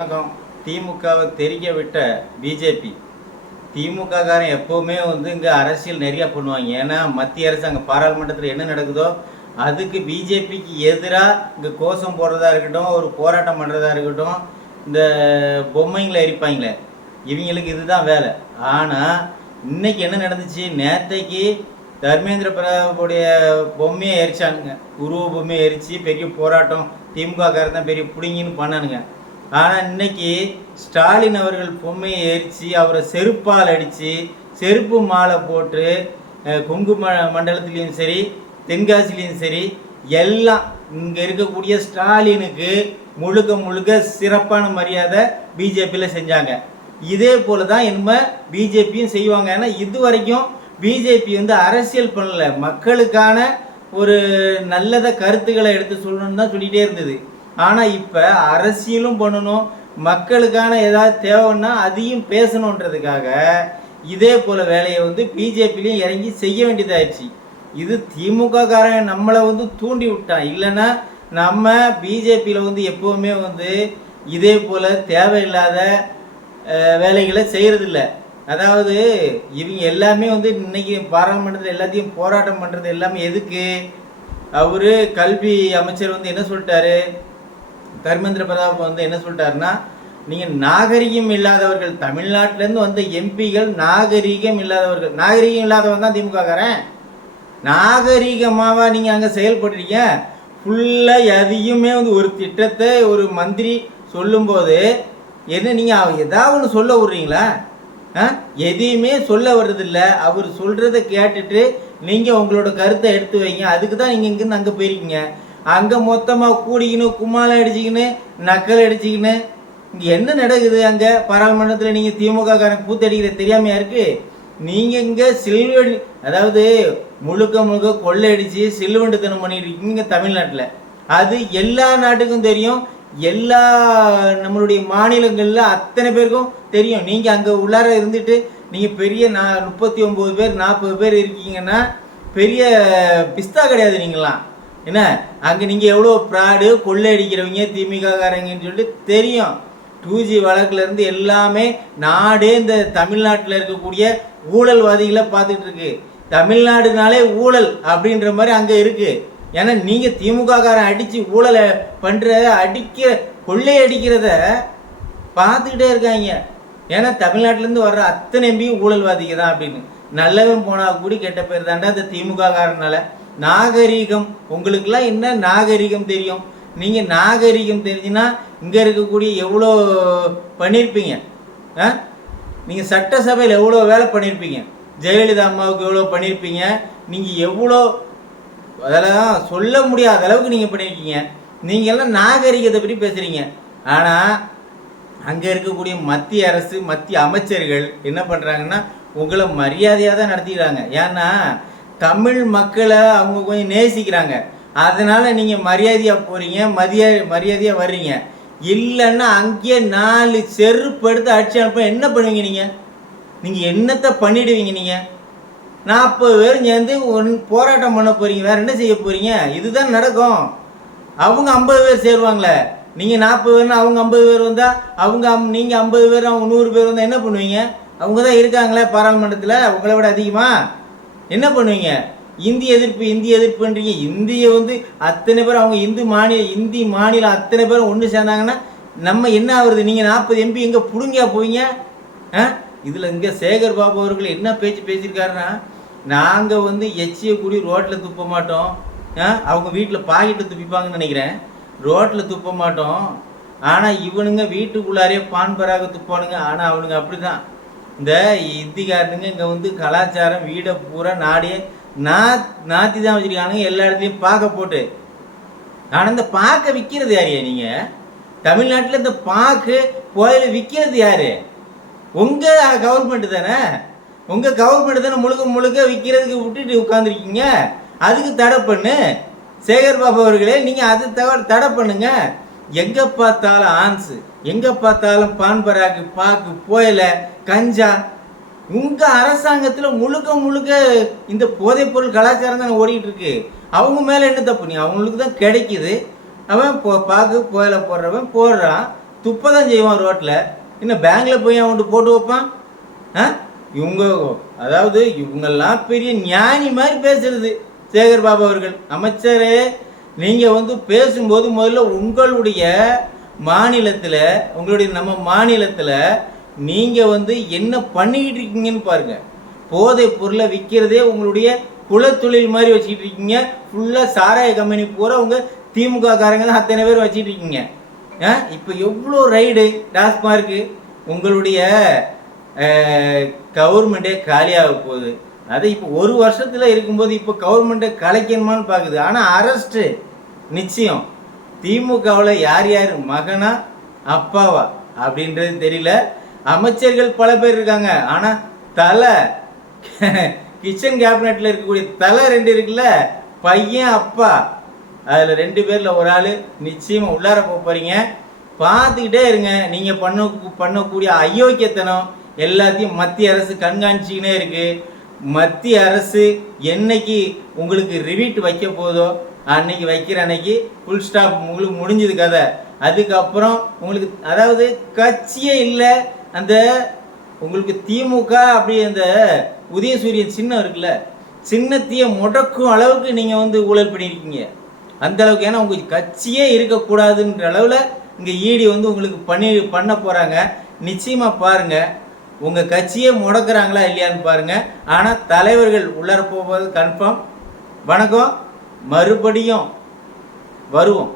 வணக்கம். திமுகவை தெரிக்க விட்ட பிஜேபி. திமுக காரன் எப்போவுமே இங்கே அரசியல் நிறையா பண்ணுவாங்க. ஏன்னா மத்திய அரசு அங்கே பாராளுமன்றத்தில் என்ன நடக்குதோ அதுக்கு பிஜேபிக்கு எதிராக இங்கே கோஷம் போடுறதா இருக்கட்டும், ஒரு போராட்டம் பண்ணுறதா இருக்கட்டும், இந்த பொம்மைங்களை எரிப்பாங்களே இவங்களுக்கு இதுதான் வேலை. ஆனால் இன்னைக்கு என்ன நடந்துச்சு? நேற்றைக்கு தர்மேந்திர பிரதாவுடைய பொம்மையை எரிச்சானுங்க. உருவ பொம்மையை எரித்து பெரிய போராட்டம், திமுக காரன் தான் பெரிய பிடிங்கின்னு பண்ணானுங்க. ஆனால் இன்னைக்கு ஸ்டாலின் அவர்கள் பொம்மையை எரித்து அவரை செருப்பால் அடித்து செருப்பு மாலை போட்டு கொங்கு மண்டலத்துலேயும் சரி தென்காசிலையும் சரி எல்லாம் இங்கே இருக்கக்கூடிய ஸ்டாலினுக்கு முழுக்க முழுக்க சிறப்பான மரியாதை பிஜேபியில் செஞ்சாங்க. இதே போல தான் இனிமே பிஜேபியும் செய்வாங்க. ஏன்னா இது வரைக்கும் பிஜேபி அரசியல் பண்ணல, மக்களுக்கான ஒரு நல்லத கருத்துக்களை எடுத்து சொல்லணும்னு தான் சொல்லிகிட்டே இருந்தது. ஆனால் இப்போ அரசியலும் பண்ணணும், மக்களுக்கான ஏதாவது தேவைன்னா அதையும் பேசணுன்றதுக்காக இதே போல் வேலையை பிஜேபிலையும் இறங்கி செய்ய வேண்டியதாகிடுச்சு. இது திமுக காரன் நம்மளை தூண்டி விட்டான். இல்லைன்னா நம்ம பிஜேபியில் எப்போவுமே இதே போல் தேவையில்லாத வேலைகளை செய்கிறதில்ல. அதாவது இவங்க எல்லாமே இன்னைக்கு பாராளுமன்றத்தில் எல்லாத்தையும் போராட்டம் பண்ணுறது எல்லாமே எதுக்கு? அவர் கல்வி அமைச்சர் என்ன சொல்லிட்டாரு? தர்மேந்திர பிரதாப் என்ன சொல்லிட்டாருன்னா, நீங்கள் நாகரிகம் இல்லாதவர்கள், தமிழ்நாட்டிலேருந்து வந்த எம்பிகள் நாகரிகம் இல்லாதவர்கள். நாகரிகம் இல்லாதவன் தான் திமுக காரன். நாகரிகமாவா நீங்கள் அங்கே செயல்படுறீங்க? ஃபுல்லாக எதையுமே ஒரு திட்டத்தை ஒரு மந்திரி சொல்லும்போது என்ன நீங்கள் ஏதாவது ஒன்று சொல்ல விட்றீங்களா? எதையுமே சொல்ல வர்றதில்ல. அவர் சொல்கிறத கேட்டுட்டு நீங்கள் உங்களோட கருத்தை எடுத்து வைங்க. அதுக்கு தான் நீங்கள் இங்கேருந்து அங்கே போயிருக்கீங்க. அங்கே மொத்தமாக கூடிக்கின்னு கும்மாலம் அடிச்சிக்கின்னு நக்கல் அடிச்சிக்கின்னு இங்கே என்ன நடக்குது? அங்கே பாராளுமன்றத்தில் நீங்கள் திமுக காரன் கூத்தடிக்கிற தெரியாமையா இருக்குது? நீங்கள் இங்கே சில்வெடி, அதாவது முழுக்க முழுக்க கொள்ளையடிச்சு சில்வண்டுத்தனம் பண்ணிட்டு இருக்கீங்க தமிழ்நாட்டில். அது எல்லா நாட்டுக்கும் தெரியும், எல்லா நம்மளுடைய மாநிலங்களில் அத்தனை பேருக்கும் தெரியும். நீங்கள் அங்கே உள்ளார இருந்துட்டு நீங்கள் பெரிய 39 பேர் 40 பேர் இருக்கீங்கன்னா பெரிய பிஸ்தா கிடையாது நீங்களாம். என்ன அங்கே நீங்கள் எவ்வளோ ப்ராடு கொள்ளை அடிக்கிறவங்க திமுக காரங்கன்னு சொல்லிட்டு தெரியும். 2G வழக்குலேருந்து எல்லாமே நாடே இந்த தமிழ்நாட்டில் இருக்கக்கூடிய ஊழல்வாதிகளை பார்த்துட்டு இருக்கு. தமிழ்நாடுனாலே ஊழல் அப்படின்ற மாதிரி அங்கே இருக்குது. ஏன்னா நீங்கள் திமுக காரன் அடித்து ஊழலை பண்ணுற கொள்ளை அடிக்கிறத பார்த்துக்கிட்டே இருக்காங்க. ஏன்னா தமிழ்நாட்டிலேருந்து வர்ற அத்தனை எம்பியும் ஊழல்வாதிங்க தான் அப்படின்னு. நல்லவன் போனால் கூடி கெட்ட பேர் தாண்டா இந்த திமுக காரனால. நாகரீகம் உங்களுக்கெல்லாம் என்ன நாகரீகம் தெரியும்? நீங்கள் நாகரீகம் தெரிஞ்சுன்னா இங்கே இருக்கக்கூடிய எவ்வளோ பண்ணியிருப்பீங்க? நீங்கள் சட்டசபையில் எவ்வளோ வேலை பண்ணியிருப்பீங்க? ஜெயலலிதா அம்மாவுக்கு எவ்வளோ பண்ணியிருப்பீங்க? நீங்கள் எவ்வளோ அதெல்லாம் சொல்ல முடியாத அளவுக்கு நீங்கள் பண்ணியிருக்கீங்க. நீங்கள் எல்லாம் நாகரிகத்தை பற்றி பேசுகிறீங்க. ஆனால் அங்கே இருக்கக்கூடிய மத்திய அரசு மத்திய அமைச்சர்கள் என்ன பண்ணுறாங்கன்னா உங்களை மரியாதையாக தான் நடத்திக்கிறாங்க. ஏன்னா தமிழ் மக்களை அவங்க கொஞ்சம் நேசிக்கிறாங்க. அதனால் நீங்கள் மரியாதையாக போகிறீங்க, மரியாதையாக வர்றீங்க. இல்லைன்னா அங்கேயே 4 செருப்பு எடுத்து அடிச்சு அனுப்ப என்ன பண்ணுவீங்க? நீங்கள் என்னத்தை பண்ணிடுவீங்க? நீங்கள் 40 பேர் சேர்ந்து போராட்டம் பண்ண போகிறீங்க, வேறு என்ன செய்ய போகிறீங்க? இதுதான் நடக்கும். அவங்க 50 பேர் சேருவாங்களே, நீங்கள் 40 பேர்னா அவங்க 50 பேர் வந்தால் நீங்கள் 50 பேர் அவங்க 100 பேர் வந்தால் என்ன பண்ணுவீங்க? அவங்க தான் இருக்காங்களே பாராளுமன்றத்தில், உங்களை விட அதிகமாக என்ன பண்ணுவீங்க? இந்தி எதிர்ப்புன்றீங்க. இந்தியை அத்தனை பேர் அவங்க இந்தி மாநிலம் அத்தனை பேரும் ஒன்று சேர்ந்தாங்கன்னா நம்ம என்ன ஆகுறது? நீங்கள் 40 MP எங்கே பிடுங்கியா போவீங்க? இதில் இங்கே சேகர் பாபு அவர்கள் என்ன பேச்சு பேசியிருக்காருன்னா, நாங்கள் எச்சியை கூடி ரோட்டில் துப்ப மாட்டோம், அவங்க வீட்டில் பாக்கெட்டில் துப்பிப்பாங்கன்னு நினைக்கிறேன், ரோட்டில் துப்ப மாட்டோம். ஆனால் இவனுங்க வீட்டுக்குள்ளாரே பான்பராக துப்பானுங்க. ஆனால் அவனுங்க அப்படி தான். இந்த இந்திக்காரனுங்க இங்கே கலாச்சாரம் வீடை பூரா நாடே நாத்தி தான் வச்சுருக்கானுங்க, எல்லா இடத்துலையும் பார்க்க போட்டு. ஆனால் இந்த பாக்கை விற்கிறது யாரையா? நீங்கள் தமிழ்நாட்டில் இந்த பாக்கு கோயில விற்கிறது யாரு? உங்கள் கவர்மெண்ட்டு தானே. உங்கள் கவர்மெண்ட்டு தானே முழுக்க முழுக்க விற்கிறதுக்கு விட்டுட்டு உட்காந்துருக்கீங்க. அதுக்கு தடை பண்ணு சேகர் பாபு அவர்களே. நீங்கள் அது தடை பண்ணுங்க. எங்கே பார்த்தாலும் ஆன்ஸு, எங்கே பார்த்தாலும் பான்பராக்கு பாக்கு புயல கஞ்சா. உங்கள் அரசாங்கத்தில் முழுக்க முழுக்க இந்த போதைப்பொருள் கலாச்சாரம் தான் ஓடிக்கிட்டு இருக்கு. அவங்க மேலே என்ன தப்பு? நீ அவங்களுக்கு தான் கிடைக்குது. அவன் பாக்கு புயல போடுறவன் போடுறான், துப்ப தான் செய்வான் ரோட்டில். இன்னும் பேங்கில் போய் அவன் போட்டு வைப்பான். இவங்க அதாவது இவங்கெல்லாம் பெரிய ஞானி மாதிரி பேசுறது சேகர் பாபு அவர்கள். அமைச்சரே, நீங்கள் பேசும்போது முதல்ல உங்களுடைய மாநிலத்தில், உங்களுடைய நம்ம மாநிலத்தில் நீங்கள் என்ன பண்ணிக்கிட்டு இருக்கீங்கன்னு பாருங்கள். போதை பொருளை விற்கிறதே உங்களுடைய குலத்தொழில் மாதிரி வச்சுக்கிட்டு இருக்கீங்க. ஃபுல்லாக சாராய கம்பெனி பூரா உங்கள் திமுக காரங்க தான் அத்தனை பேர் வச்சுட்டு இருக்கீங்க. இப்போ எவ்வளோ ரைடு டாஸ்மார்க்கு. உங்களுடைய கவர்மெண்ட்டே காலியாக போகுது. அது இப்போ ஒரு வருஷத்தில் இருக்கும்போது இப்போ கவர்மெண்ட்டை கலைக்கணுமான்னு பார்க்குது. ஆனால் அரெஸ்ட்டு நிச்சயம். திமுகவில் யார் யார் மகனா அப்பாவா அப்படின்றது தெரியல. அமைச்சர்கள் பல பேர் இருக்காங்க. ஆனால் தலை கிச்சன் கேபினெட்டில் இருக்கக்கூடிய தலை 2 இருக்குல்ல, பையன் அப்பா, அதில் 2 பேரில் ஒரு ஆள் நிச்சயமாக உள்ளார போகிறீங்க. பார்த்துக்கிட்டே இருங்க. நீங்கள் பண்ணக்கூடிய அயோக்கியத்தனம் எல்லாத்தையும் மத்திய அரசு கண்காணிச்சிக்கினே இருக்குது. மத்திய அரசு என்னைக்கு உங்களுக்கு ரிவீட் வைக்க போதோ அன்னைக்கு வைக்கிற அன்னைக்கு ஃபுல் ஸ்டாப். உங்களுக்கு முடிஞ்சது கதை. அதுக்கப்புறம் உங்களுக்கு அதாவது கட்சியே இல்லை. அந்த உங்களுக்கு திமுக அப்படி அந்த உதயசூரியன் சின்னம் இருக்குல்ல, சின்னத்தையே முடக்கும் அளவுக்கு நீங்கள் ஊழல் பண்ணியிருக்கீங்க. அந்த அளவுக்கு. ஏன்னா உங்கள் கட்சியே இருக்கக்கூடாதுன்ற அளவில் இங்கே ஈடி உங்களுக்கு பண்ண போகிறாங்க. நிச்சயமாக பாருங்கள், உங்கள் கட்சியே முடக்கிறாங்களா இல்லையான்னு பாருங்கள். ஆனால் தலைவர்கள் உள்ளர போவது கன்ஃபார்ம். வணக்கம், மறுபடியும் வருவோம்.